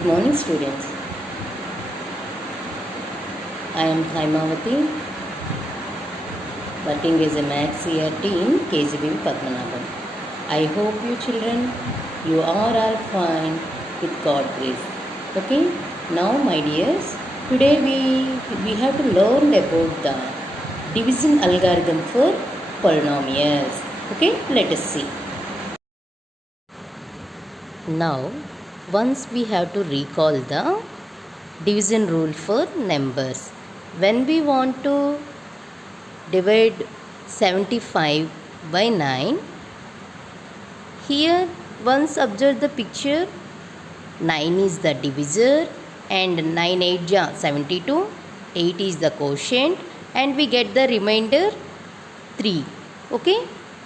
Good morning, students. I am Haimavati, working as a Maths ERT in KGB Padmanabham. I hope you children, you are all fine with God grace. Okay, now my dears, today we have to learn about the division algorithm for polynomials. Okay, let us see. Now, once we have to recall the division rule for numbers. When we want to divide 75 by 9, here once observe the picture, 9 is the divisor and 9 8 ja 72, 8 is the quotient and we get the remainder 3. Okay,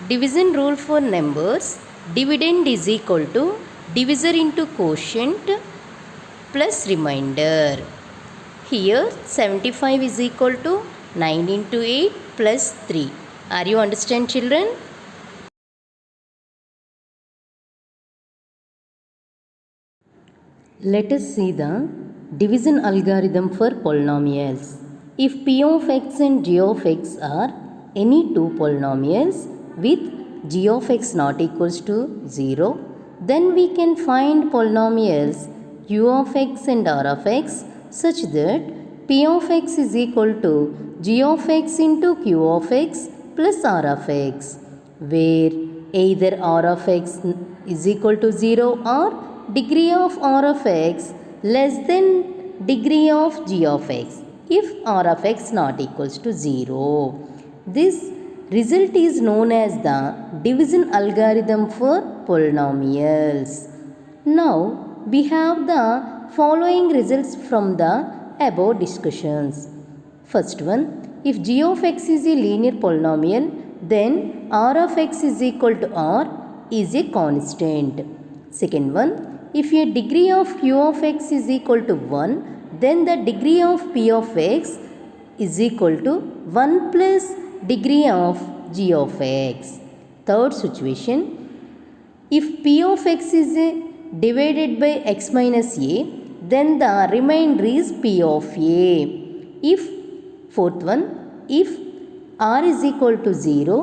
division rule for numbers, dividend is equal to divisor into quotient plus remainder. Here 75 is equal to 9 into 8 plus 3. Are you understand, children? Let us see the division algorithm for polynomials. If p of x and g of x are any two polynomials with g of x not equals to 0, then we can find polynomials q of x and r of x such that p of x is equal to g of x into q of x plus r of x, where either r of x is equal to 0 or degree of r of x less than degree of g of x if r of x not equals to 0. This result is known as the division algorithm for polynomials. Now we have the following results from the above discussions. First one, if g of x is a linear polynomial, then r of x is equal to r is a constant. Second one, if a degree of q of x is equal to 1, then the degree of p of x is equal to 1 plus degree of g of x. Third situation, if p of x is divided by x minus a, then the remainder is p of a. If fourth one, if r is equal to 0,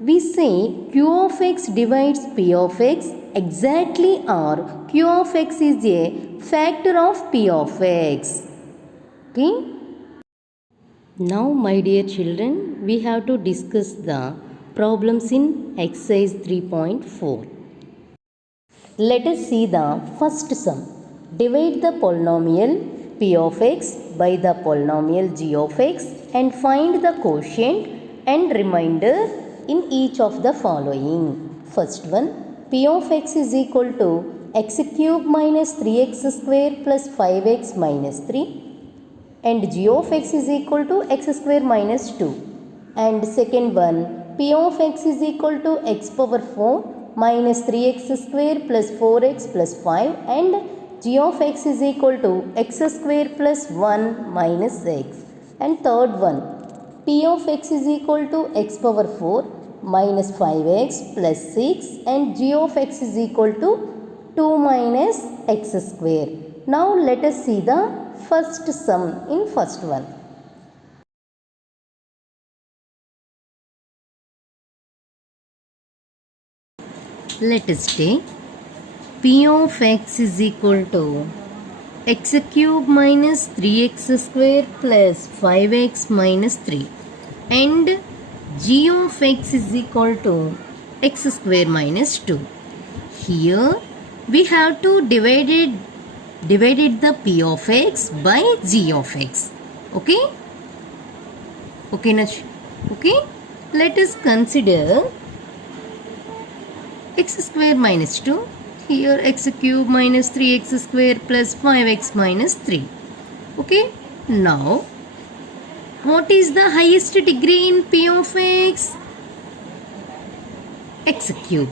we say q of x divides p of x exactly, or q of x is a factor of p of x. Okay. Now my dear children, we have to discuss the problems in exercise 3.4. Let us see the first sum. Divide the polynomial p of x by the polynomial g of x and find the quotient and remainder in each of the following. First one, p of x is equal to x cube minus 3x square plus 5x minus 3 and g of x is equal to x square minus 2. And second one, p of x is equal to x power 4 minus 3x square plus 4x plus 5 and g of x is equal to x square plus 1 minus x. And third one, p of x is equal to x power 4 minus 5x plus 6 and g of x is equal to 2 minus x square. Now let us see the first sum in first one. Let us take p of x is equal to x cube minus 3x square plus 5x minus 3 and g of x is equal to x square minus 2. Here we have to divided the p of x by g of x. Okay? Okay, Nach? Okay? Let us consider x square minus 2. Here x cube minus 3x square plus 5x minus 3. Okay? Now, what is the highest degree in p of x? X cube.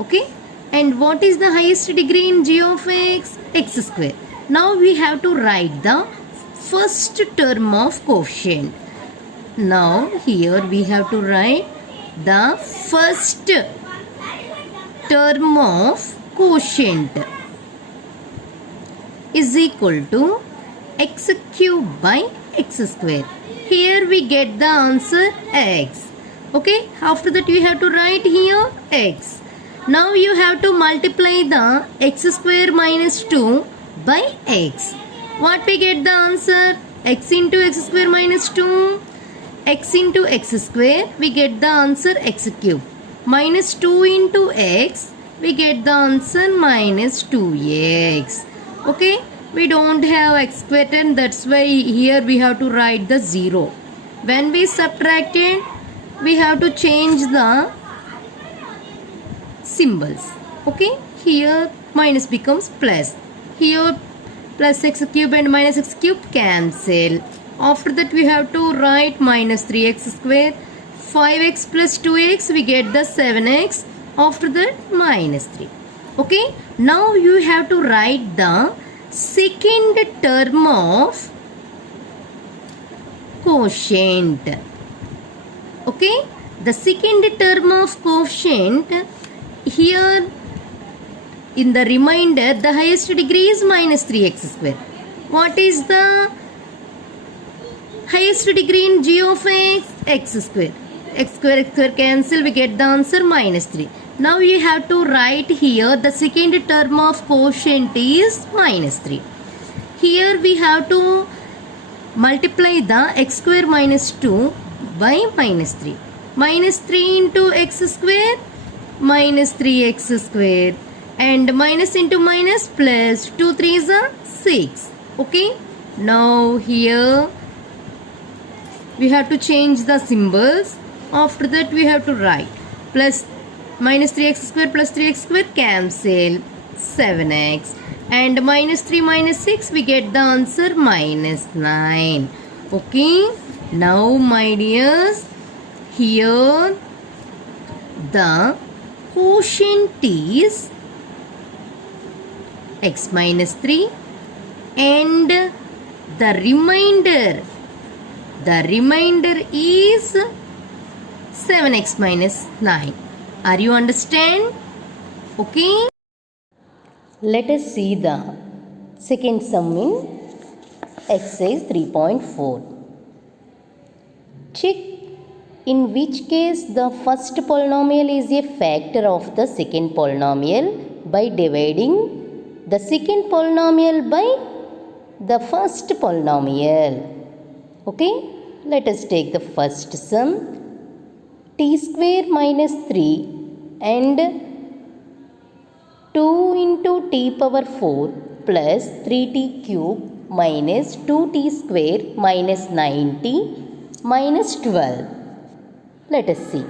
Okay? And what is the highest degree in g of x? X square. Now we have to write the first term of quotient. Now here we have to write the first term of quotient. is equal to x cube by x square. Here we get the answer x. Okay, after that you have to write here x. Now you have to multiply the x square minus 2 by x. What we get the answer? X into x square minus 2. X into x square, we get the answer x cube. Minus 2 into x, we get the answer minus 2x. Okay, we don't have x squared, and that's why here we have to write the 0. When we subtract it, we have to change the symbols. Okay, here minus becomes plus. Here plus x cube and minus x cube cancel. After that we have to write minus 3x square. 5x plus 2x, we get the 7x. After that minus 3. Okay, now you have to write the second term of quotient. Okay, the second term of quotient, here in the remainder the highest degree is minus 3x square. What is the highest degree in g of x? X square. X square cancel, we get the answer minus 3. Now you have to write here the second term of quotient is minus 3. Here we have to multiply the x square minus 2 by minus 3. Minus 3 into x square, minus 3x square. And minus into minus plus 2 3s are 6. Okay. Now here we have to change the symbols. After that we have to write plus minus 3x square plus 3x square cancel, 7x. And minus 3 minus 6, we get the answer minus 9. Okay. Now my dears, here the quotient is x minus 3 and the remainder is 7x minus 9. Are you understand? Okay. Let us see the second sum in exercise 3.4. Check in which case the first polynomial is a factor of the second polynomial by dividing the second polynomial by the first polynomial. Okay, let us take the first sum. T square minus 3 and 2 into t power 4 plus 3t cube minus 2t square minus 9t minus 12. Let us see.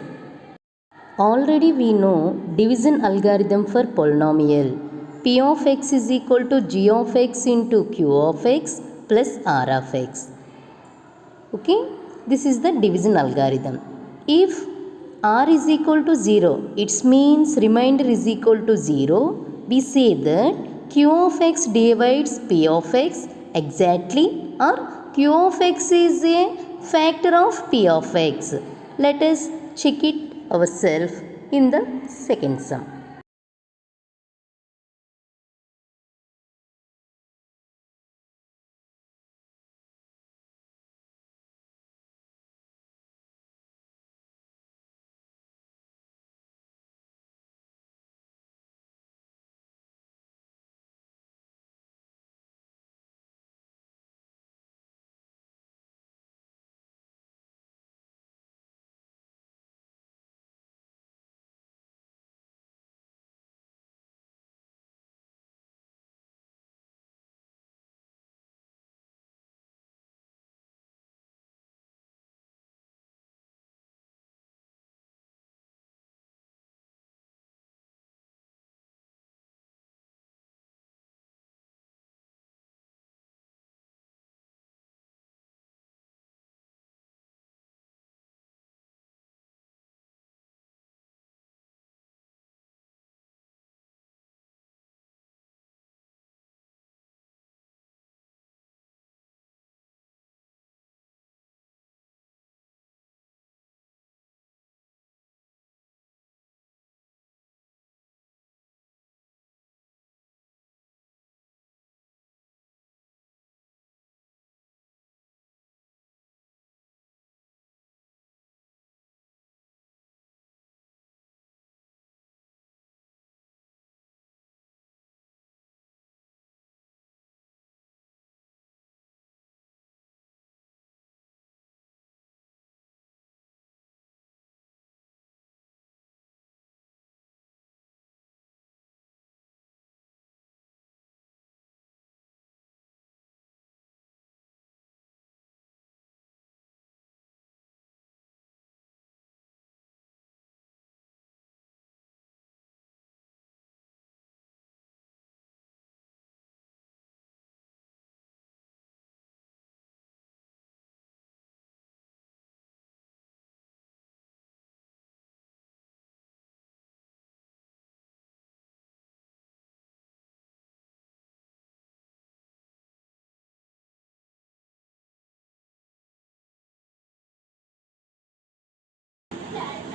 Already we know division algorithm for polynomial. P of x is equal to g of x into q of x plus r of x. Okay, this is the division algorithm. If r is equal to 0, it means remainder is equal to 0. We say that q of x divides p of x exactly, or q of x is a factor of p of x. Let us check it ourselves in the second sum.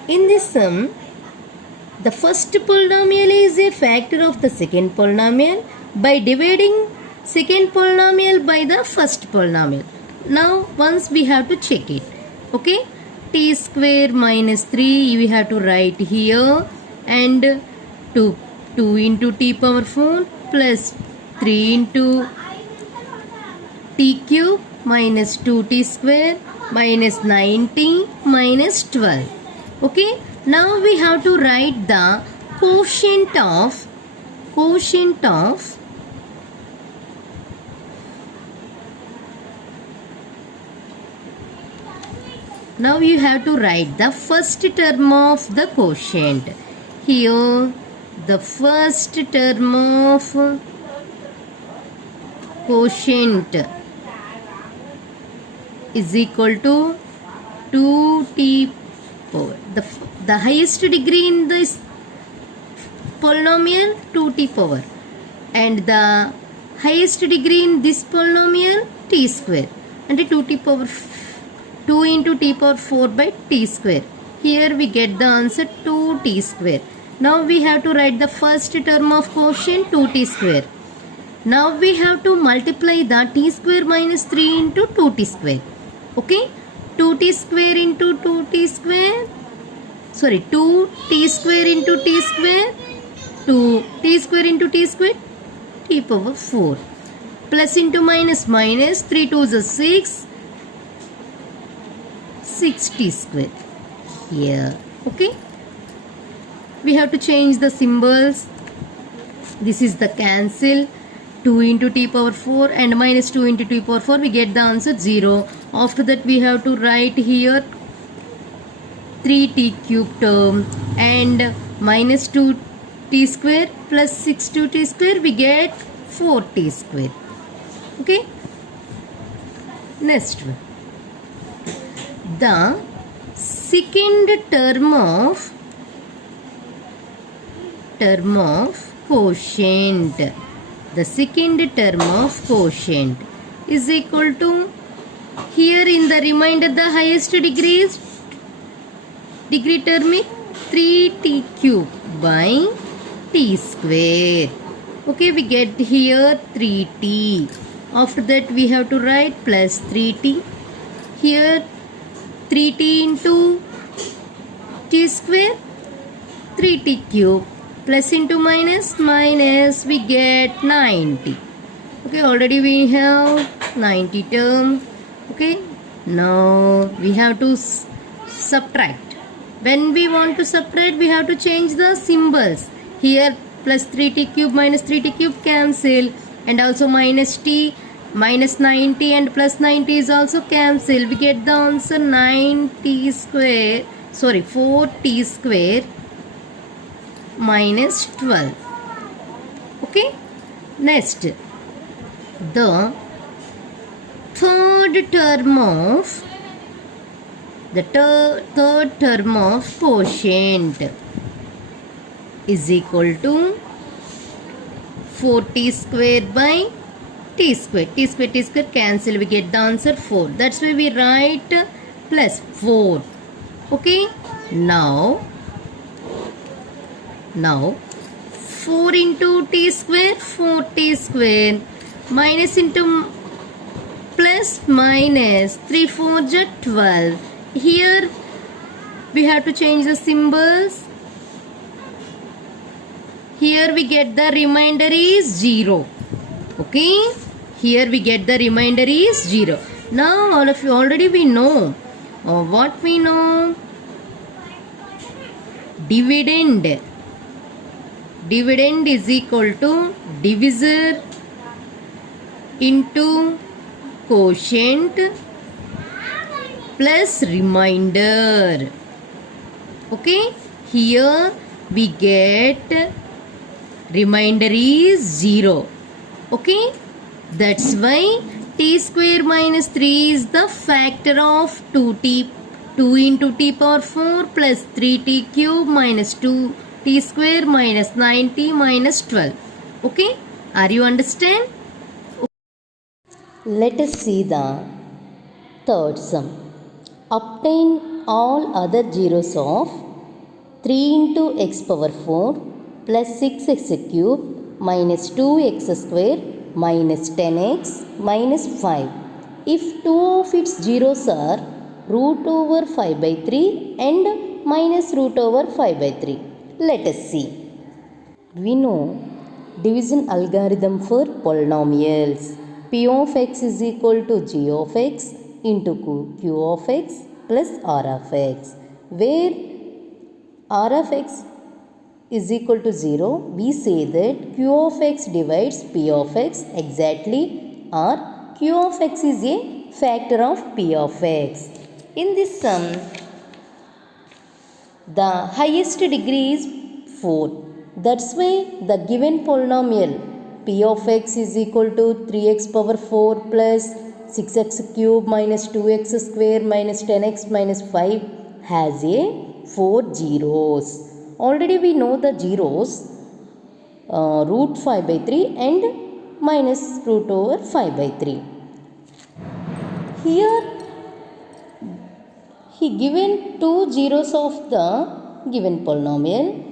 In this sum, the first polynomial is a factor of the second polynomial by dividing second polynomial by the first polynomial. Now once we have to check it. Okay, t square minus 3 we have to write here, and 2 into t power 4 plus 3 into t cube minus 2t square minus 90 minus 12. Okay, now we have to write the quotient of now you have to write the first term of the quotient. Here the first term of quotient is equal to 2t power. The highest degree in this polynomial 2t power, and the highest degree in this polynomial t square, and 2t power 2 into t power 4 by t square. Here we get the answer 2t square. Now we have to write the first term of quotient 2t square. Now we have to multiply the t square minus 3 into 2t square. Okay, 2t square into 2t square, sorry, 2t square into t square, 2t square into t square, t power 4, plus into minus minus, 3 2s are 6, 6t square here. Okay, we have to change the symbols. This is the cancel. 2 into t power 4 and minus 2 into t power 4, we get the answer 0. After that we have to write here 3t cube term, and minus 2t square plus 6t square, we get 4t square. Okay, next one. The second term of quotient, the second term of quotient is equal to, here in the remainder the highest degree term is 3t cube by t square. Okay, we get here 3t. After that we have to write plus 3t. Here 3t into t square, 3t cube, plus into minus minus, we get 90. Okay, already we have 90 term. Okay, now we have to subtract. When we want to subtract, we have to change the symbols. Here plus 3t cube minus 3t cube cancel, and also minus t, minus 90 and plus 90 is also cancel. We get the answer 9t square, sorry, 4t square minus 12. Okay, next, the third term of quotient is equal to 4t square by t square. T square cancel, we get the answer 4. That's why we write plus 4. Okay, now 4 into t square, 4t square, minus into plus minus, 3 4s are 12. Here we have to change the symbols. Here we get the remainder is 0. Okay, here we get the remainder is 0. Now all of you already we know what we know. Dividend is equal to divisor into quotient plus remainder. Okay, here we get remainder is 0. Okay, that's why t square minus 3 is the factor of 2 into t power 4 plus 3t cube minus 2t square minus 90 minus 12. Okay, are you understand? Let us see the third sum. Obtain all other zeros of 3 into x power 4 plus 6x cube minus 2x square minus 10x minus 5. If two of its zeros are root over 5 by 3 and minus root over 5 by 3. Let us see. We know division algorithm for polynomials. P of x is equal to g of x into q of x plus r of x. Where r of x is equal to 0, we say that q of x divides p of x exactly, or q of x is a factor of p of x. In this sum, the highest degree is 4. That's why the given polynomial p of x is equal to 3x power 4 plus 6x cube minus 2x square minus 10x minus 5 has a 4 zeros. Already we know the zeros, root 5 by 3 and minus root over 5 by 3. Here he given two zeros of the given polynomial.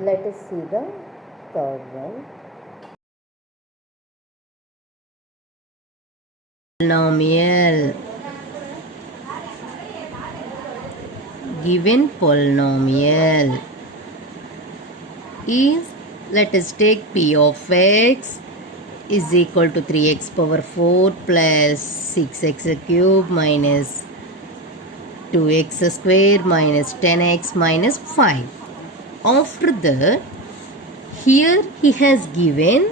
Let us see the third one. Polynomial. Given polynomial is, let us take p of x is equal to 3x power 4 plus 6x cube minus 2x square minus 10x minus 5. After that, here he has given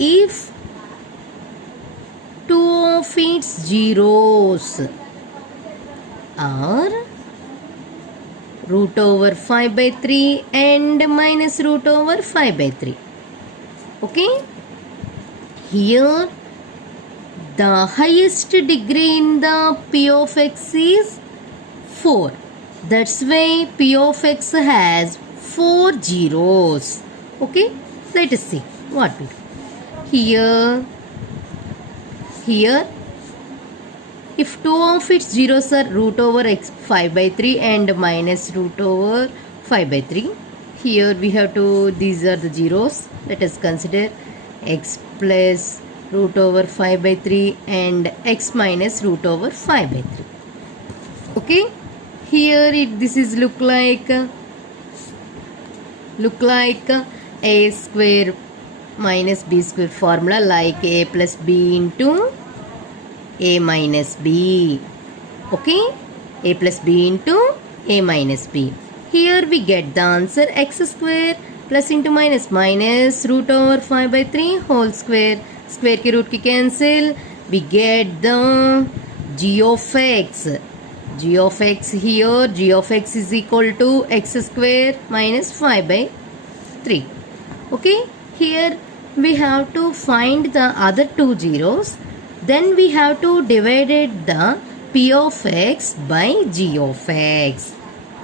if two of its zeros are root over 5 by 3 and minus root over 5 by 3. Okay? Here the highest degree in the p of x is 4. That's why p of x has 4 zeros. Okay? Let us see what we do. Here if two of its zeros are root over x 5 by 3 and minus root over 5 by 3, here we have to, these are the zeros. Let us consider x plus root over 5 by 3 and x minus root over 5 by 3. Okay, here this is look like a square minus b square formula, like a plus b into a minus b. Okay, a plus b into a minus b. Here we get the answer x square plus into minus minus root over 5 by 3 whole square. Square ki root ki cancel. We get the g of x. G of x here, g of x is equal to x square minus 5 by 3. Okay, here we have to find the other two zeros. Then we have to divide the p of x by g of x.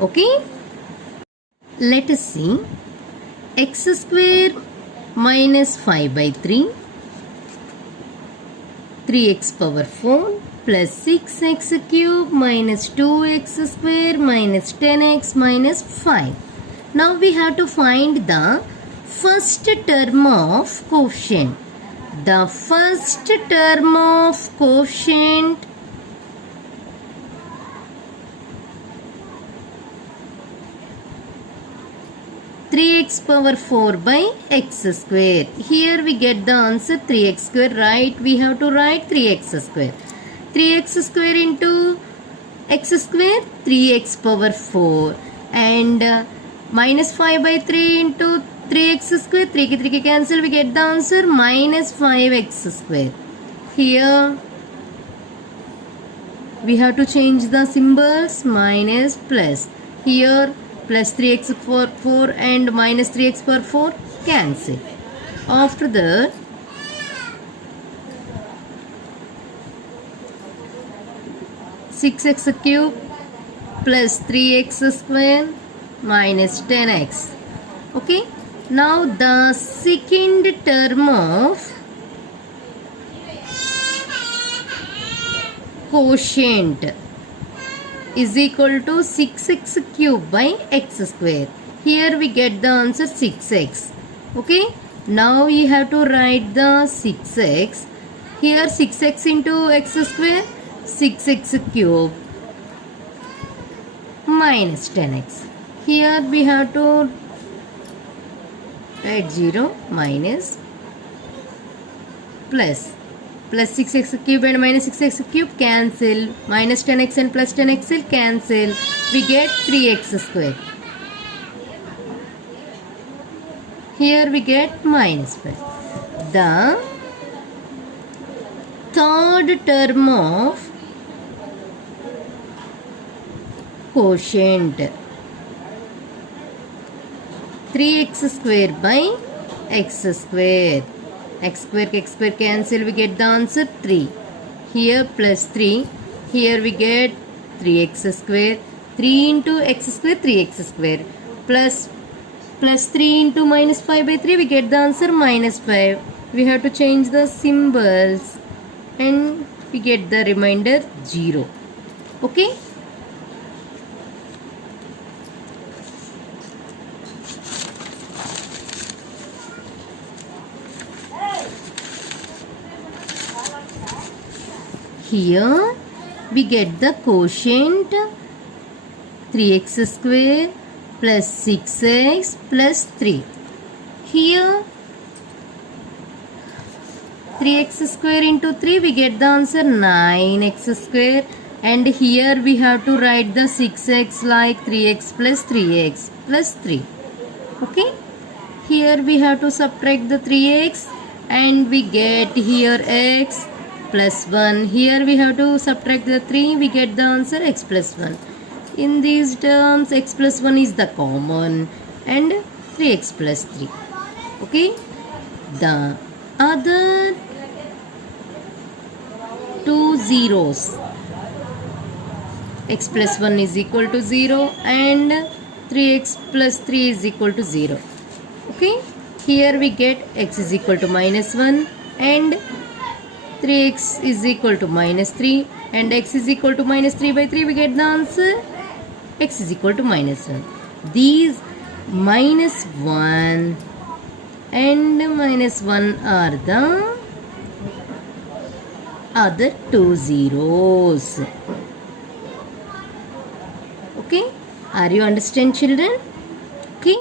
Okay, let us see. X square minus 5 by 3, 3x power 4 plus 6x cube minus 2x square minus 10x minus 5. Now we have to find the first term of quotient. The first term of quotient x power 4 by x square. Here we get the answer 3x square, right? We have to write 3x square. 3x square into x square, 3x power 4, and minus 5 by 3 into 3x square, 3 ki cancel, we get the answer minus 5x square. Here we have to change the symbols, minus plus. Here plus 3x power 4 and minus 3x power 4 cancel. After that, six x cube plus 3x square minus 10x. Okay. Now the second term of quotient is equal to 6x cube by x square. Here we get the answer 6x. Okay. Now we have to write the 6x. Here 6x into x square, 6x cube minus 10x. Here we have to write 0 minus plus. Plus 6x cube and minus 6x cube cancel. Minus 10x and plus 10x will cancel. We get 3x square. Here we get minus 5. The third term of quotient, 3x square by x square. X square cancel, we get the answer 3. Here plus 3. Here we get 3x square. 3 into x square, 3x square. Plus 3 into minus 5 by 3, we get the answer minus 5. We have to change the symbols and we get the remainder 0. Okay. Here we get the quotient 3x square plus 6x plus 3. Here 3x square into 3 we get the answer 9x square, and here we have to write the 6x like 3x plus 3x plus 3. Okay, here we have to subtract the 3x and we get here x plus 1. Here we have to subtract the 3, we get the answer x plus 1. In these terms x plus 1 is the common and 3x plus 3. Okay, the other two zeros, x plus 1 is equal to 0 and 3x plus 3 is equal to 0. Okay, here we get x is equal to minus 1 and 3x is equal to minus 3, and x is equal to minus 3 by 3, we get the answer x is equal to minus 1. These minus 1 and minus 1 are the other two zeros. Okay, are you understand, children? Okay,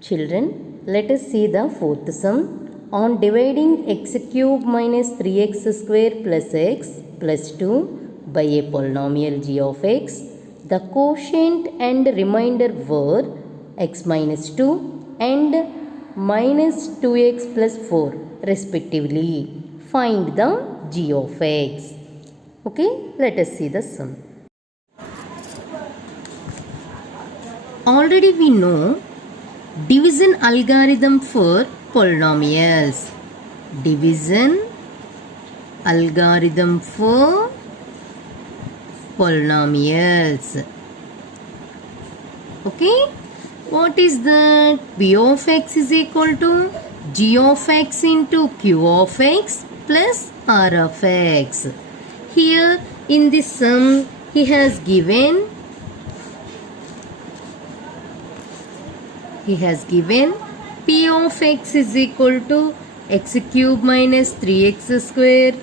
children, let us see the fourth sum. On dividing x cube minus 3x square plus x plus 2 by a polynomial g of x, the quotient and remainder were x minus 2 and minus 2x plus 4 respectively. Find the g of x. Okay, let us see the sum. Already we know division algorithm for polynomials. Division algorithm for polynomials. Okay, what is that? P of x is equal to g of x into q of x plus r of x. Here in this sum he has given P of x is equal to x cube minus 3x square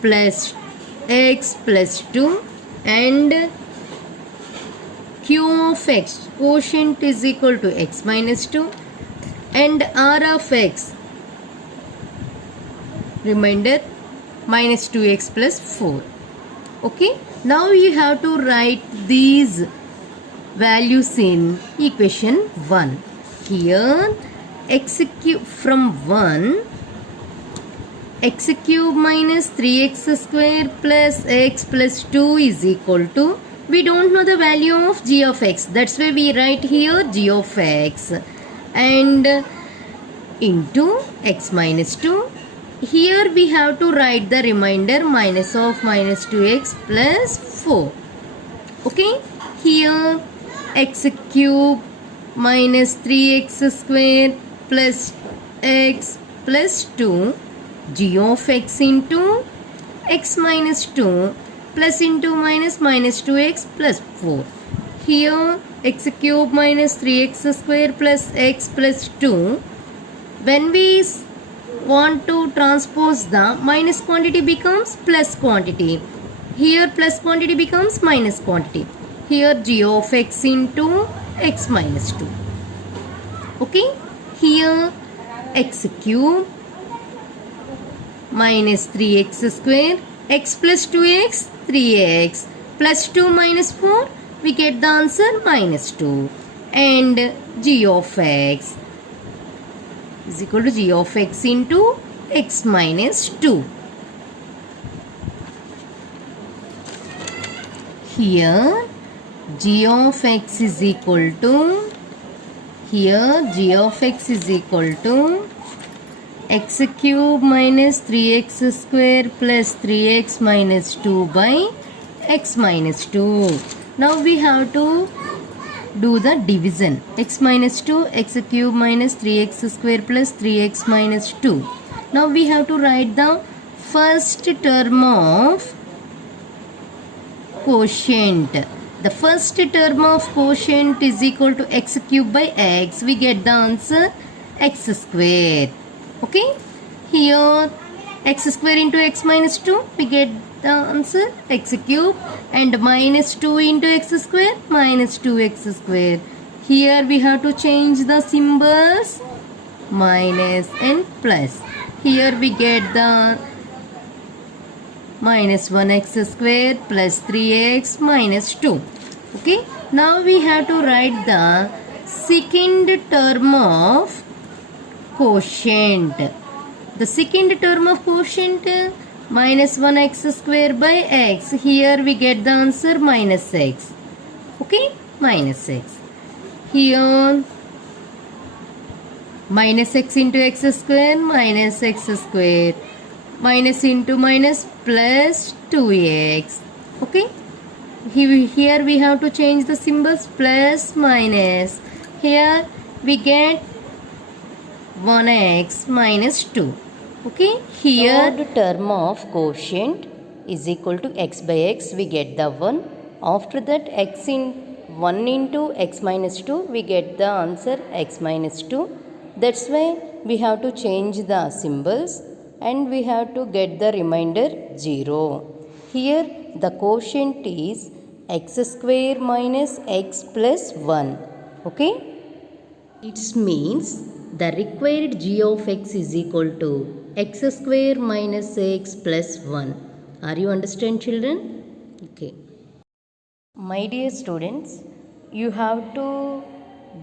plus x plus 2 and q of x quotient is equal to x minus 2 and r of x remainder minus 2x plus 4. Okay, now you have to write these values in equation 1. Here x cube from 1, x cube minus 3x square plus x plus 2 is equal to, we don't know the value of g of x, that's why we write here g of x, and into x minus 2. Here we have to write the remainder minus of minus 2x plus 4. Okay, here x cube minus 3x square plus x plus 2, g of x into x minus 2 plus into minus minus 2x plus 4. Here x cube minus 3x square plus x plus 2, when we want to transpose the minus quantity becomes plus quantity. Here plus quantity becomes minus quantity. Here g of x into x minus 2. Okay, here x cube minus 3x square, x plus 2x, 3x plus 2 minus 4, we get the answer minus 2, and g of x is equal to g of x into x minus 2. Here g of x is equal to, here g of x is equal to x cube minus 3x square plus 3x minus 2 by x minus 2. Now we have to do the division. X minus 2, x cube minus 3x square plus 3x minus 2. Now we have to write the first term of quotient. The first term of quotient is equal to x cube by x. We get the answer x square. Okay. Here x square into x minus 2, we get the answer x cube, and minus 2 into x square, minus 2x square. Here we have to change the symbols, minus and plus. Here we get the minus 1x square plus 3x minus 2. Okay, now we have to write the second term of quotient. The second term of quotient, minus 1x square by x. Here we get the answer minus x. Okay, minus x. Here minus x into x square, minus x square. Minus into minus plus 2x. Okay, here we have to change the symbols, plus minus. Here we get 1x minus 2. Okay, here third term of quotient is equal to x by x, we get the 1. After that, x in 1 into x minus 2, we get the answer x minus 2. That's why we have to change the symbols and we have to get the remainder 0. Here the quotient is x square minus x plus 1. Okay, it means the required g of x is equal to x square minus x plus 1. Are you understand, children? Okay. My dear students, you have to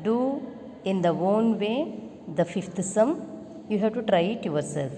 do in the own way the fifth sum. You have to try it yourself.